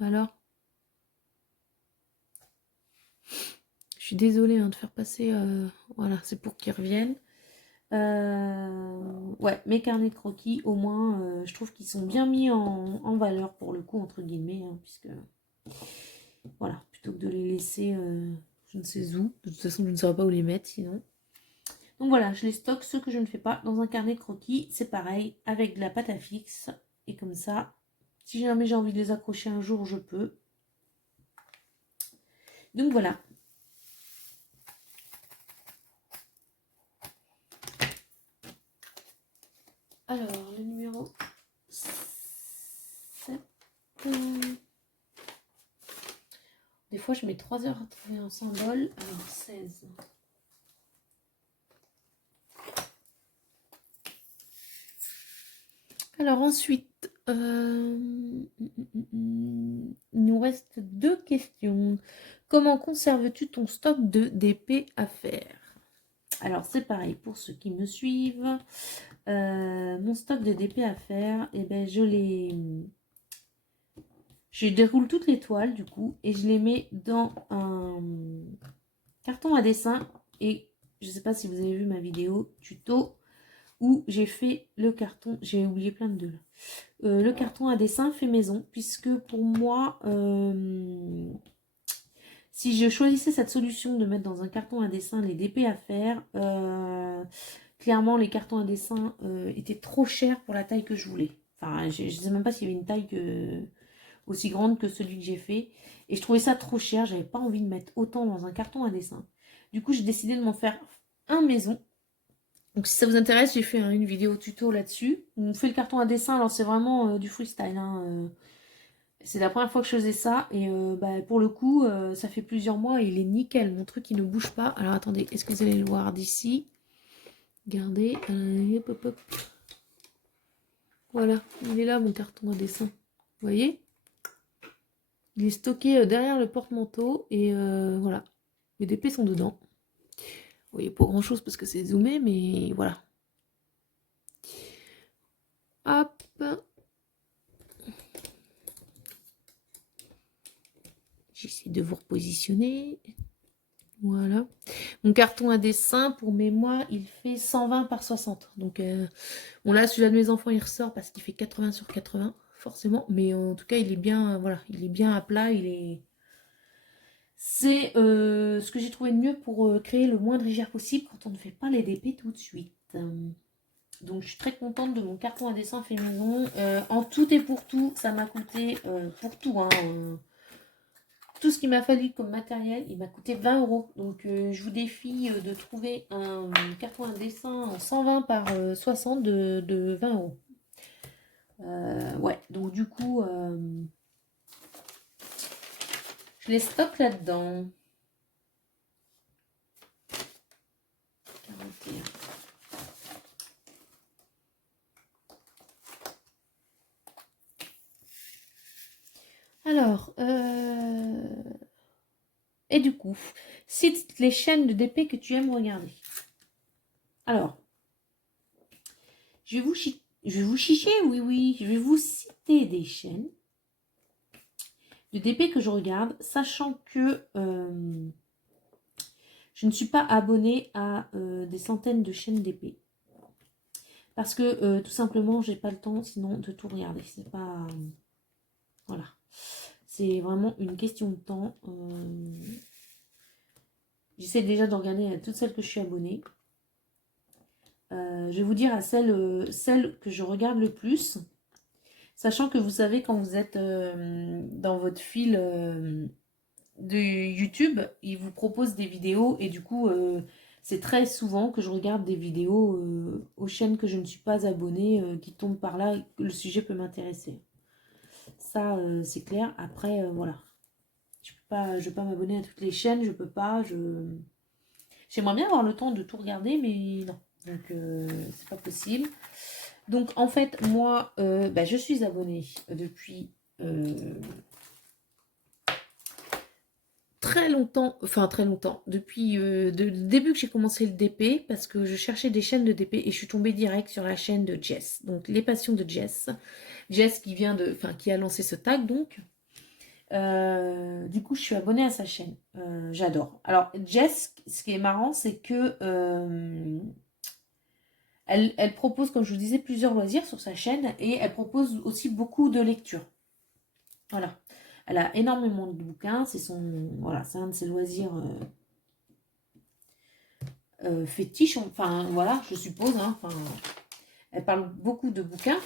Alors je suis désolée hein, de faire passer. Voilà, c'est pour qu'ils reviennent. Ouais, mes carnets de croquis, au moins, je trouve qu'ils sont bien mis en valeur pour le coup, entre guillemets, hein, puisque. Voilà, plutôt que de les laisser je ne sais où. De toute façon, je ne saurais pas où les mettre sinon. Donc voilà, je les stocke, ceux que je ne fais pas, dans un carnet de croquis. C'est pareil, avec de la pâte à fixe. Et comme ça, si jamais j'ai envie de les accrocher un jour, je peux. Donc voilà. Alors, le numéro 7. Des fois, je mets 3 heures à trouver un symbole. Alors, 16. Alors, ensuite, il nous reste 2 questions. Comment conserves-tu ton stock de DP à faire? Alors, c'est pareil pour ceux qui me suivent. Mon stock de DP à faire, eh ben, je déroule toutes les toiles du coup et je les mets dans un carton à dessin. Et je ne sais pas si vous avez vu ma vidéo tuto où j'ai fait le carton, j'ai oublié plein de deux là. Le carton à dessin fait maison, puisque pour moi Si je choisissais cette solution de mettre dans un carton à dessin les DP à faire, clairement les cartons à dessin étaient trop chers pour la taille que je voulais. Enfin, je ne sais même pas s'il y avait une taille aussi grande que celui que j'ai fait. Et je trouvais ça trop cher, j'avais pas envie de mettre autant dans un carton à dessin. Du coup, j'ai décidé de m'en faire un maison. Donc si ça vous intéresse, j'ai fait une vidéo tuto là-dessus. On fait le carton à dessin, alors c'est vraiment du freestyle. C'est la première fois que je faisais ça. Et pour le coup, ça fait plusieurs mois et il est nickel. Mon truc, il ne bouge pas. Alors attendez, est-ce que vous allez le voir d'ici? Regardez. Hop, hop, hop. Voilà, il est là mon carton à dessin. Vous voyez? Il est stocké derrière le porte-manteau. Et voilà, les DP sont dedans. Vous voyez pas grand-chose parce que c'est zoomé, mais voilà. Hop. J'essaie de vous repositionner. Voilà. Mon carton à dessin, pour mémoire, il fait 120 par 60. Donc, bon là, celui-là de mes enfants, il ressort parce qu'il fait 80 sur 80, forcément. Mais en tout cas, il est bien, voilà, il est bien à plat. C'est ce que j'ai trouvé de mieux pour créer le moins de rivière possible quand on ne fait pas les DP tout de suite. Donc, je suis très contente de mon carton à dessin fait maison. En tout et pour tout, ça m'a coûté, pour tout, tout ce qu'il m'a fallu comme matériel, il m'a coûté 20 €. Donc je vous défie de trouver un carton à dessin en 120 par 60 de 20 €. Ouais, donc du coup, je les stocke là-dedans. 41. Alors, et du coup, cite les chaînes de DP que tu aimes regarder. Alors, je vais vous chicher, oui, je vais vous citer des chaînes de DP que je regarde, sachant que je ne suis pas abonnée à des centaines de chaînes DP. Parce que tout simplement, j'ai pas le temps sinon de tout regarder. C'est pas. Voilà. C'est vraiment une question de temps. J'essaie déjà de regarder toutes celles que je suis abonnée. Je vais vous dire à celles que je regarde le plus. Sachant que vous savez, quand vous êtes dans votre fil de YouTube, il vous propose des vidéos et du coup, c'est très souvent que je regarde des vidéos aux chaînes que je ne suis pas abonnée qui tombent par là, que le sujet peut m'intéresser. Ça, c'est clair. Après, voilà. Je vais pas m'abonner à toutes les chaînes, je peux pas. J'aimerais bien avoir le temps de tout regarder, mais non. Donc, c'est pas possible. Donc, en fait, moi, je suis abonnée depuis très longtemps, depuis le début que j'ai commencé le DP, parce que je cherchais des chaînes de DP et je suis tombée direct sur la chaîne de Jess. Donc, les passions de Jess. Jess qui a lancé ce tag, donc. Du coup, je suis abonnée à sa chaîne. J'adore. Alors, Jess, ce qui est marrant, c'est que elle propose, comme je vous disais, plusieurs loisirs sur sa chaîne et elle propose aussi beaucoup de lectures. Voilà. Elle a énormément de bouquins. C'est un de ses loisirs fétiches. Enfin, voilà, je suppose. Elle parle beaucoup de bouquins.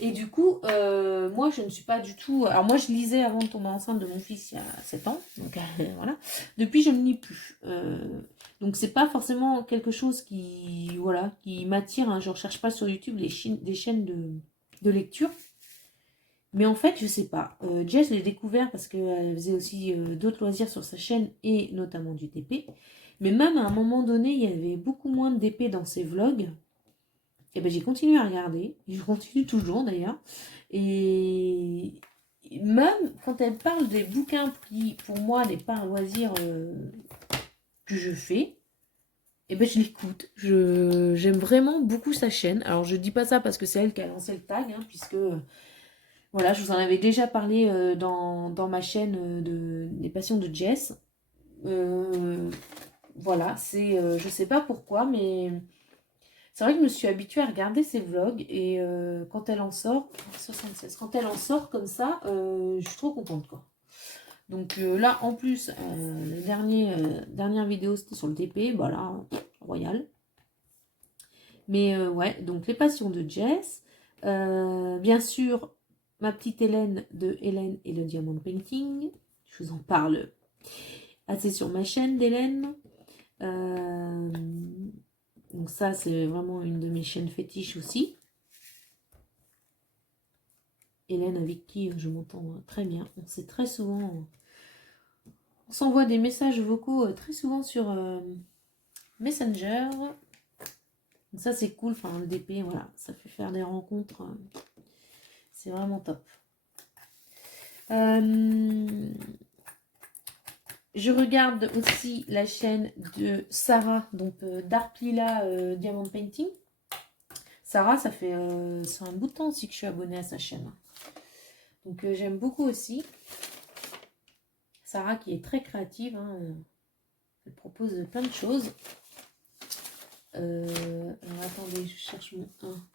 Et du coup, moi, je ne suis pas du tout. Alors, moi, je lisais avant de tomber enceinte de mon fils il y a 7 ans. Donc, voilà. Depuis, je ne lis plus. Donc, c'est pas forcément quelque chose qui m'attire. Je ne recherche pas sur YouTube des chaînes de lecture. Mais en fait, je sais pas. Jess, je l'ai découvert parce qu'elle faisait aussi d'autres loisirs sur sa chaîne et notamment du DP. Mais même à un moment donné, il y avait beaucoup moins de DP dans ses vlogs. Et j'ai continué à regarder. Je continue toujours d'ailleurs. Et même quand elle parle des bouquins qui, pour moi, n'est pas un loisir que je fais, je l'écoute. J'aime vraiment beaucoup sa chaîne. Alors, je dis pas ça parce que c'est elle qui a lancé le tag, puisque, voilà, je vous en avais déjà parlé dans ma chaîne des passions de Jess. Voilà, je sais pas pourquoi, mais c'est vrai que je me suis habituée à regarder ses vlogs et quand elle en sort, 76, quand elle en sort comme ça, je suis trop contente, quoi. Donc là, en plus, dernière vidéo, c'était sur le TP. Bah là, royal. Mais ouais, donc les passions de Jess. Bien sûr, ma petite Hélène de Hélène et le Diamond Painting. Je vous en parle assez sur ma chaîne d'Hélène. Donc ça, c'est vraiment une de mes chaînes fétiches aussi. Hélène, avec qui je m'entends très bien. On sait très souvent... On s'envoie des messages vocaux très souvent sur Messenger. Donc ça, c'est cool. Enfin, le DP, voilà. Ça fait faire des rencontres. C'est vraiment top. Je regarde aussi la chaîne de Sarah, donc Dark Lila Diamond Painting. Sarah, ça fait c'est un bout de temps aussi que je suis abonnée à sa chaîne. Donc j'aime beaucoup aussi. Sarah qui est très créative. Hein, elle propose plein de choses. Alors attendez, je cherche mon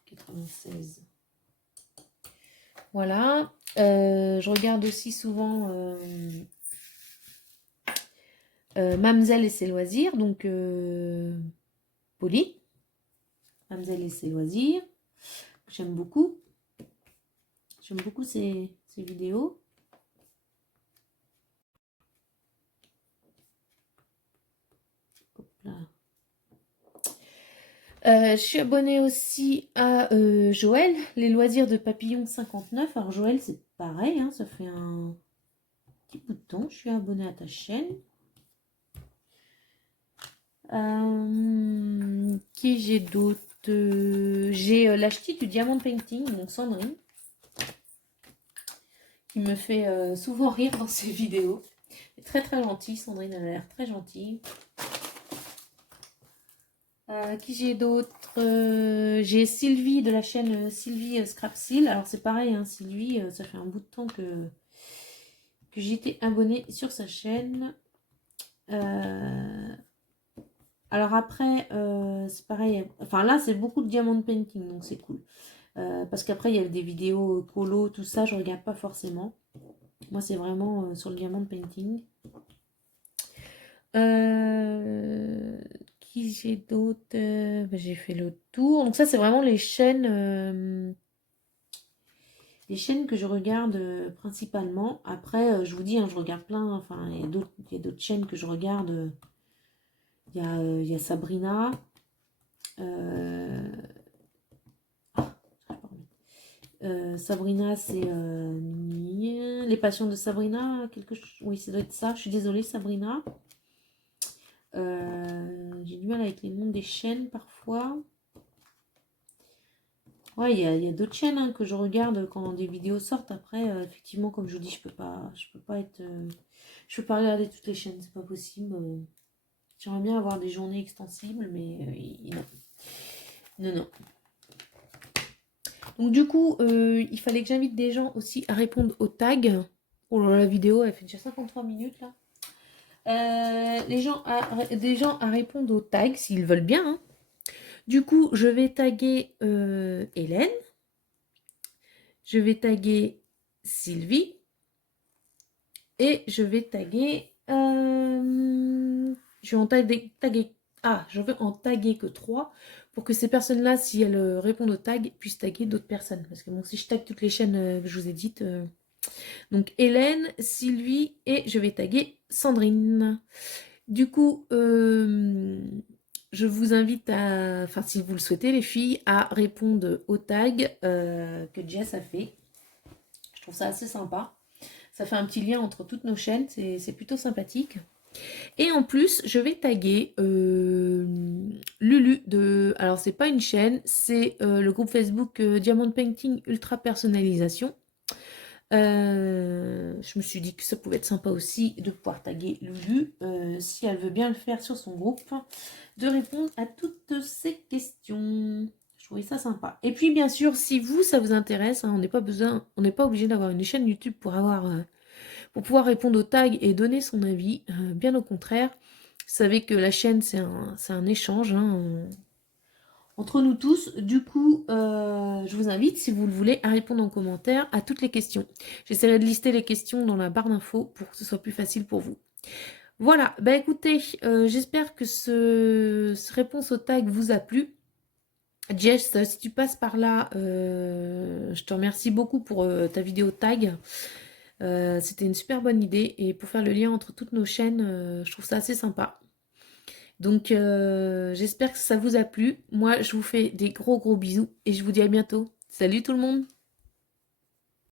1,96. Voilà. Je regarde aussi souvent Mamzelle et ses loisirs. Donc Polly. Mamzelle et ses loisirs. J'aime beaucoup. J'aime beaucoup ces vidéos. Hop là. Je suis abonnée aussi à Joël, les loisirs de Papillon 59. Alors Joël, c'est pareil, hein, ça fait un petit bout de temps. Je suis abonnée à ta chaîne. Qui j'ai d'autres? J'ai l'acheté du Diamond Painting, donc Sandrine, qui me fait souvent rire dans ses vidéos. Elle est très très gentille, Sandrine, elle a l'air très gentille. Qui j'ai d'autres? J'ai Sylvie de la chaîne Sylvie Scrap Seal. Alors c'est pareil, hein, Sylvie, ça fait un bout de temps que j'étais abonnée sur sa chaîne. Alors après, c'est pareil. Enfin là, c'est beaucoup de diamond painting, donc c'est cool. Parce qu'après, il y a des vidéos colo, tout ça, je regarde pas forcément. Moi, c'est vraiment sur le diamond painting. Qui j'ai d'autres? J'ai fait le tour. Donc ça, c'est vraiment les chaînes que je regarde principalement. Après, je vous dis, hein, je regarde plein. Enfin, il y a d'autres chaînes que je regarde. Il y a Sabrina. Sabrina, c'est les passions de Sabrina. Oui, ça doit être ça. Je suis désolée, Sabrina. J'ai du mal avec les noms des chaînes parfois. Ouais, il y a d'autres chaînes hein, que je regarde quand des vidéos sortent. Après, effectivement, comme je vous dis, je peux pas être, je peux pas regarder toutes les chaînes, c'est pas possible. J'aimerais bien avoir des journées extensibles, mais non. Donc du coup, il fallait que j'invite des gens aussi à répondre aux tags. Oh là, la vidéo, elle fait déjà 53 minutes là. Des gens à répondre aux tags s'ils veulent bien. Hein. Du coup, je vais taguer Hélène. Je vais taguer Sylvie. Et je vais taguer... je vais en taguer... je vais en taguer que 3 pour que ces personnes-là, si elles répondent au tag, puissent taguer d'autres personnes. Parce que bon, si je tag toutes les chaînes que je vous ai dites... Donc Hélène, Sylvie et je vais taguer Sandrine. Du coup, je vous invite à, enfin si vous le souhaitez les filles, à répondre au tag que Jess a fait. Je trouve ça assez sympa. Ça fait un petit lien entre toutes nos chaînes, c'est plutôt sympathique. Et en plus, je vais taguer Lulu de... Alors c'est pas une chaîne, c'est le groupe Facebook Diamond Painting Ultra Personnalisation. Je me suis dit que ça pouvait être sympa aussi de pouvoir taguer Lulu si elle veut bien le faire sur son groupe, de répondre à toutes ces questions. Je trouvais ça sympa. Et puis bien sûr, si vous ça vous intéresse, hein, on n'est pas obligé d'avoir une chaîne YouTube pour pouvoir répondre aux tags et donner son avis. Bien au contraire, vous savez que la chaîne c'est un échange. Hein, entre nous tous. Du coup, je vous invite, si vous le voulez, à répondre en commentaire à toutes les questions. J'essaierai de lister les questions dans la barre d'infos pour que ce soit plus facile pour vous. Voilà, bah écoutez, j'espère que ce réponse au tag vous a plu. Jess, si tu passes par là, je te remercie beaucoup pour ta vidéo tag. C'était une super bonne idée et pour faire le lien entre toutes nos chaînes, je trouve ça assez sympa. Donc j'espère que ça vous a plu. Moi, je vous fais des gros bisous et je vous dis à bientôt. Salut tout le monde!